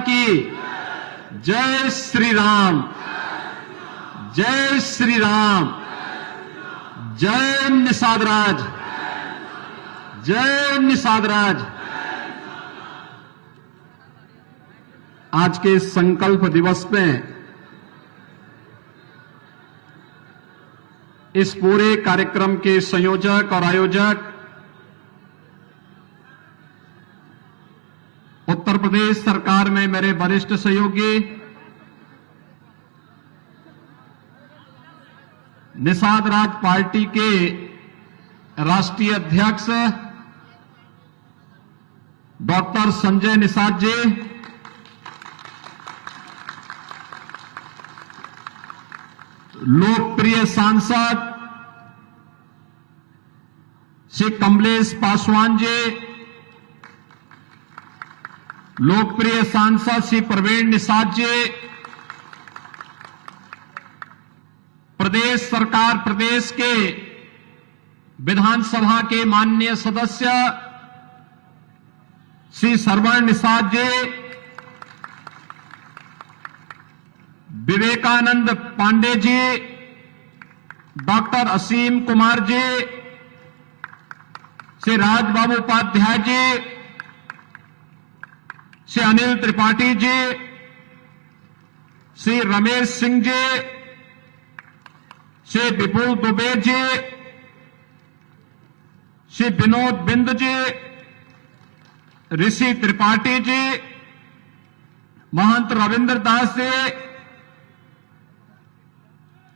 की जय श्री राम, जय श्री राम, जय निषाद राज, जय निषाद राज। आज के संकल्प दिवस में इस पूरे कार्यक्रम के संयोजक और आयोजक उत्तर प्रदेश सरकार में मेरे वरिष्ठ सहयोगी निषाद राज पार्टी के राष्ट्रीय अध्यक्ष डॉक्टर संजय निषाद जी, लोकप्रिय सांसद श्री कमलेश पासवान जी, लोकप्रिय सांसद श्री प्रवीण निषाद जी, प्रदेश सरकार प्रदेश के विधानसभा के माननीय सदस्य श्री श्रवण निषाद जी, विवेकानंद पांडे जी, डॉक्टर असीम कुमार जी, श्री राजबाबू उपाध्याय जी, श्री अनिल त्रिपाठी जी, श्री रमेश सिंह जी, श्री विपुल दुबे जी, श्री विनोद बिंद जी, ऋषि त्रिपाठी जी, महंत रविंद्र दास जी,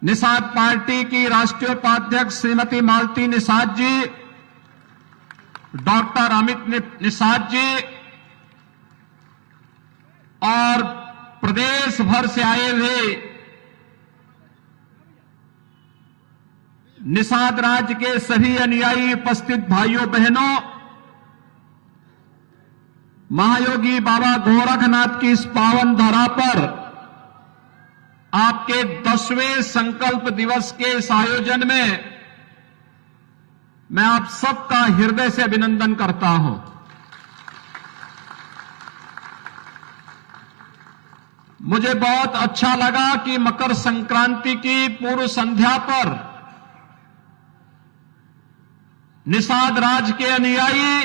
निषाद पार्टी की राष्ट्रीय उपाध्यक्ष श्रीमती मालती निषाद जी, डॉक्टर अमित निषाद जी और प्रदेश भर से आए हुए निषाद राज के सभी अनुयायी उपस्थित भाइयों बहनों, महायोगी बाबा गोरखनाथ की इस पावन धरा पर आपके 10वें संकल्प दिवस के इस आयोजन में मैं आप सबका हृदय से अभिनंदन करता हूं। मुझे बहुत अच्छा लगा कि मकर संक्रांति की पूर्व संध्या पर निषाद राज के अनुयायी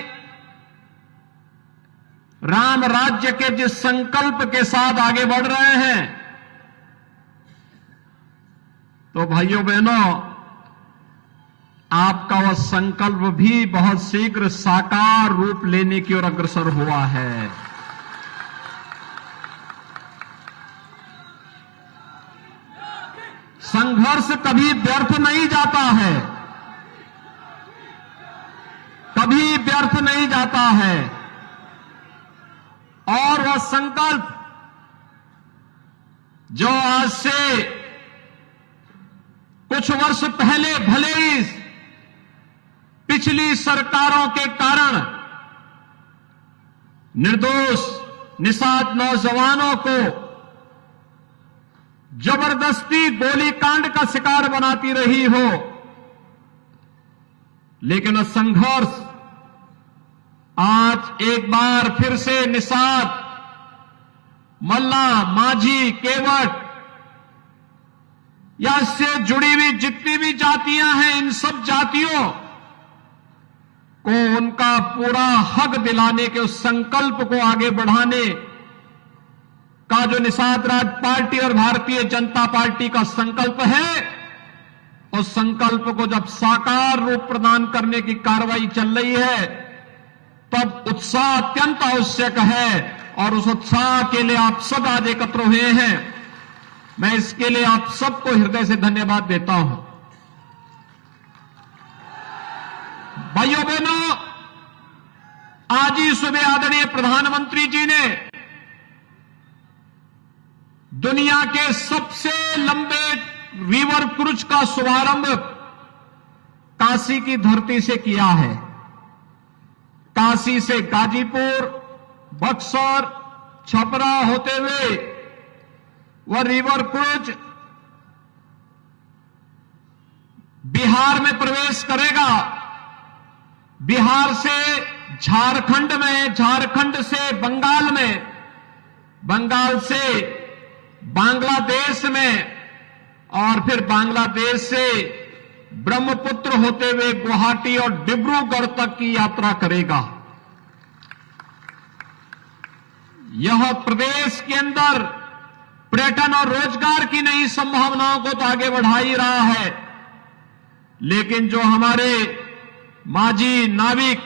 राम राज्य के जिस संकल्प के साथ आगे बढ़ रहे हैं, तो भाइयों बहनों, आपका वह संकल्प भी बहुत शीघ्र साकार रूप लेने की ओर अग्रसर हुआ है। संघर्ष कभी व्यर्थ नहीं जाता है, कभी व्यर्थ नहीं जाता है। और वह संकल्प जो आज से कुछ वर्ष पहले भले ही पिछली सरकारों के कारण निर्दोष निषाद नौजवानों को जबरदस्ती गोलीकांड का शिकार बनाती रही हो, लेकिन संघर्ष आज एक बार फिर से निषाद, मल्ला, माझी, केवट या इससे जुड़ी हुई जितनी भी जातियां हैं, इन सब जातियों को उनका पूरा हक दिलाने के उस संकल्प को आगे बढ़ाने का जो निषाद राज पार्टी और भारतीय जनता पार्टी का संकल्प है, उस संकल्प को जब साकार रूप प्रदान करने की कार्रवाई चल रही है, तब उत्साह अत्यंत आवश्यक है और उस उत्साह के लिए आप सब आज एकत्र हुए हैं। मैं इसके लिए आप सबको हृदय से धन्यवाद देता हूं। भाइयों बहनों, आज ही सुबह आदरणीय प्रधानमंत्री जी ने दुनिया के सबसे लंबे रिवर क्रूज का शुभारंभ काशी की धरती से किया है। काशी से गाजीपुर, बक्सर, छपरा होते हुए वह रिवर क्रूज बिहार में प्रवेश करेगा। बिहार से झारखंड में, झारखंड से बंगाल में, बंगाल से बांग्लादेश में और फिर बांग्लादेश से ब्रह्मपुत्र होते हुए गुवाहाटी और डिब्रूगढ़ तक की यात्रा करेगा। यह प्रदेश के अंदर पर्यटन और रोजगार की नई संभावनाओं को तो आगे बढ़ा ही रहा है, लेकिन जो हमारे माजी नाविक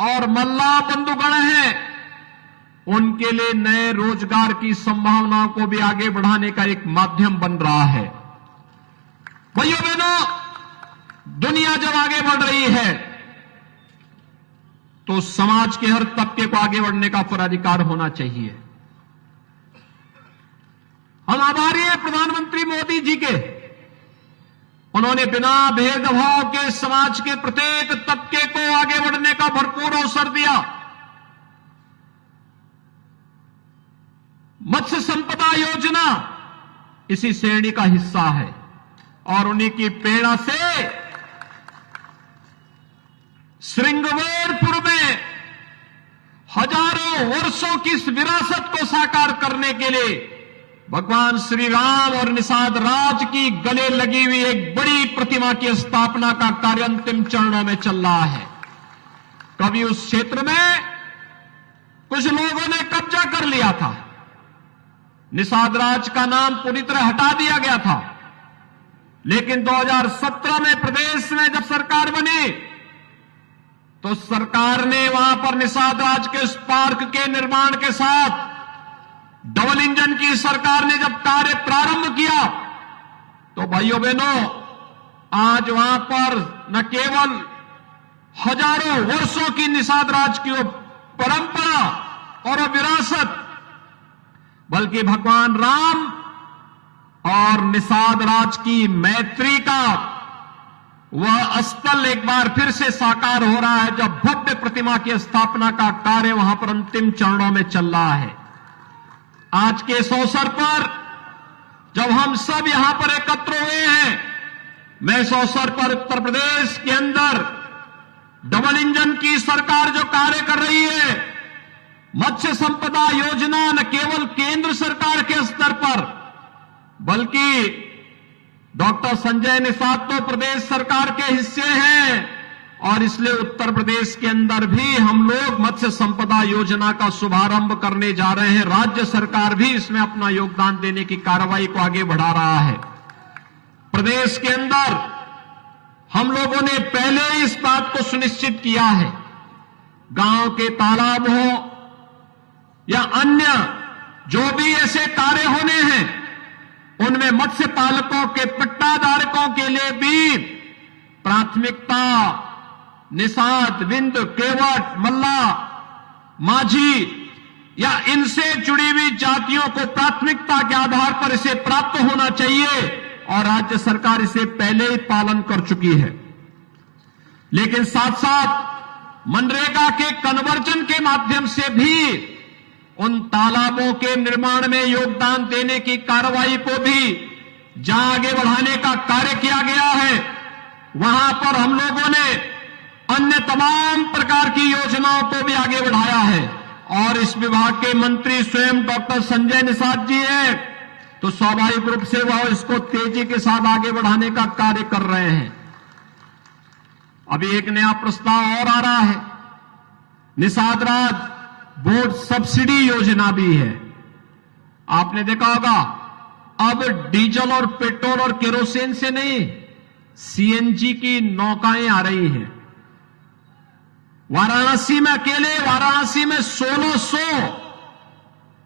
और मल्लाह बंधुगण हैं, उनके लिए नए रोजगार की संभावनाओं को भी आगे बढ़ाने का एक माध्यम बन रहा है। भाइयों बहनों, दुनिया जब आगे बढ़ रही है तो समाज के हर तबके को आगे बढ़ने का पूरा अधिकार होना चाहिए। हम आभारी हैं प्रधानमंत्री मोदी जी के। उन्होंने बिना भेदभाव के समाज के प्रत्येक तबके को आगे बढ़ने का भरपूर अवसर दिया। मत्स्य संपदा योजना इसी श्रेणी का हिस्सा है और उन्हीं की प्रेरणा से श्रृंगवेरपुर में हजारों वर्षों की इस विरासत को साकार करने के लिए भगवान श्री राम और निषाद राज की गले लगी हुई एक बड़ी प्रतिमा की स्थापना का कार्य अंतिम चरणों में चल रहा है। कभी उस क्षेत्र में कुछ लोगों ने कब्जा कर लिया था, निषाद राज का नाम पूरी तरह हटा दिया गया था, लेकिन 2017 में प्रदेश में जब सरकार बनी तो सरकार ने वहां पर निषाद राज के उस पार्क के निर्माण के साथ डबल इंजन की सरकार ने जब कार्य प्रारंभ किया तो भाइयों बहनों, आज वहां पर न केवल हजारों वर्षों की निषाद राज की वो परंपरा और विरासत, बल्कि भगवान राम और निषाद राज की मैत्री का वह स्थल एक बार फिर से साकार हो रहा है, जब भव्य प्रतिमा की स्थापना का कार्य वहां पर अंतिम चरणों में चल रहा है। आज के इस अवसर पर जब हम सब यहां पर एकत्र हुए हैं, मैं इस अवसर पर उत्तर प्रदेश के अंदर डबल इंजन की सरकार जो कार्य कर रही है, मत्स्य संपदा योजना न केवल केंद्र सरकार के स्तर पर बल्कि डॉक्टर संजय निषाद तो प्रदेश सरकार के हिस्से हैं और इसलिए उत्तर प्रदेश के अंदर भी हम लोग मत्स्य संपदा योजना का शुभारंभ करने जा रहे हैं। राज्य सरकार भी इसमें अपना योगदान देने की कार्रवाई को आगे बढ़ा रहा है। प्रदेश के अंदर हम लोगों ने पहले ही इस बात को सुनिश्चित किया है, गांव के तालाब हो या अन्य जो भी ऐसे कार्य होने हैं, उनमें मत्स्य पालकों के पट्टाधारकों के लिए भी प्राथमिकता निषाद, विंद, केवट, मल्ला, माझी या इनसे जुड़ी हुई जातियों को प्राथमिकता के आधार पर इसे प्राप्त होना चाहिए और राज्य सरकार इसे पहले ही पालन कर चुकी है। लेकिन साथ साथ मनरेगा के कन्वर्जन के माध्यम से भी उन तालाबों के निर्माण में योगदान देने की कार्रवाई को भी जहां आगे बढ़ाने का कार्य किया गया है, वहां पर हम लोगों ने अन्य तमाम प्रकार की योजनाओं को भी आगे बढ़ाया है और इस विभाग के मंत्री स्वयं डॉक्टर संजय निषाद जी हैं, तो स्वाभाविक रूप से वह इसको तेजी के साथ आगे बढ़ाने का कार्य कर रहे हैं। अभी एक नया प्रस्ताव और आ रहा है, निषाद राज बोट सब्सिडी योजना भी है। आपने देखा होगा अब डीजल और पेट्रोल और केरोसिन से नहीं, सीएनजी की नौकाएं आ रही हैं। वाराणसी में अकेले वाराणसी में 1600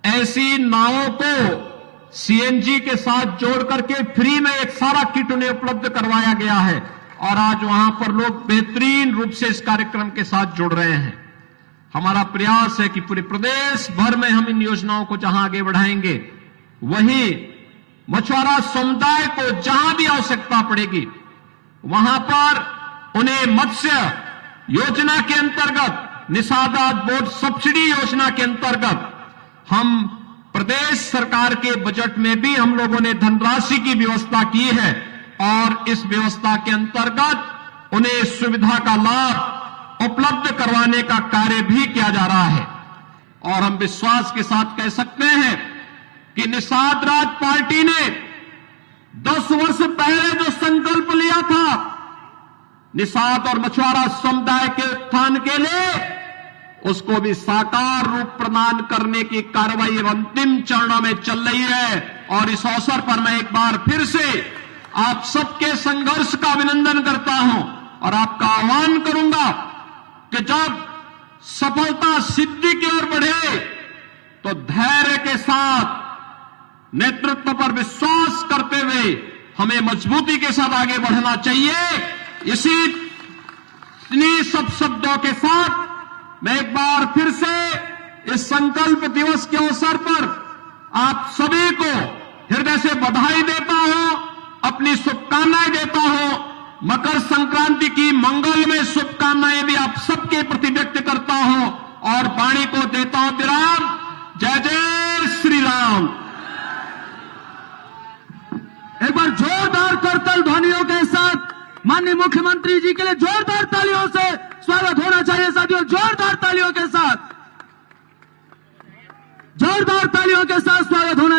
ऐसी नावों को सीएनजी के साथ जोड़ करके फ्री में एक सारा किट उन्हें उपलब्ध करवाया गया है और आज वहां पर लोग बेहतरीन रूप से इस कार्यक्रम के साथ जुड़ रहे हैं। हमारा प्रयास है कि पूरे प्रदेश भर में हम इन योजनाओं को जहां आगे बढ़ाएंगे, वहीं मछुआरा समुदाय को जहां भी आवश्यकता पड़ेगी वहां पर उन्हें मत्स्य योजना के अंतर्गत, निषाद बोट सब्सिडी योजना के अंतर्गत हम प्रदेश सरकार के बजट में भी हम लोगों ने धनराशि की व्यवस्था की है और इस व्यवस्था के अंतर्गत उन्हें इस सुविधा का लाभ उपलब्ध करवाने का कार्य भी किया जा रहा है। और हम विश्वास के साथ कह सकते हैं कि निषाद राज पार्टी ने 10 वर्ष पहले जो संकल्प लिया था निषाद और मछुआरा समुदाय के उत्थान के लिए, उसको भी साकार रूप प्रदान करने की कार्रवाई अंतिम चरणों में चल रही है। और इस अवसर पर मैं एक बार फिर से आप सबके संघर्ष का अभिनंदन करता हूं और आपका आह्वान करूंगा कि जब सफलता सिद्धि की ओर बढ़े तो धैर्य के साथ, नेतृत्व पर विश्वास करते हुए हमें मजबूती के साथ आगे बढ़ना चाहिए। इन्हीं सब शब्दों के साथ मैं एक बार फिर से इस संकल्प दिवस के अवसर पर आप सभी को हृदय से बधाई देता हूं, अपनी शुभकामनाएं देता हूं। मकर संक्रांति की मंगलमय शुभकामनाएं भी आप सबके प्रति व्यक्त करता हूं और वाणी को देता हूं विराम। जय जय श्री राम। एक बार जोरदार करतल ध्वनियों के साथ माननीय मुख्यमंत्री जी के लिए जोरदार तालियों से स्वागत होना चाहिए साथियों। जोरदार तालियों के साथ, जोरदार तालियों के साथ स्वागत होना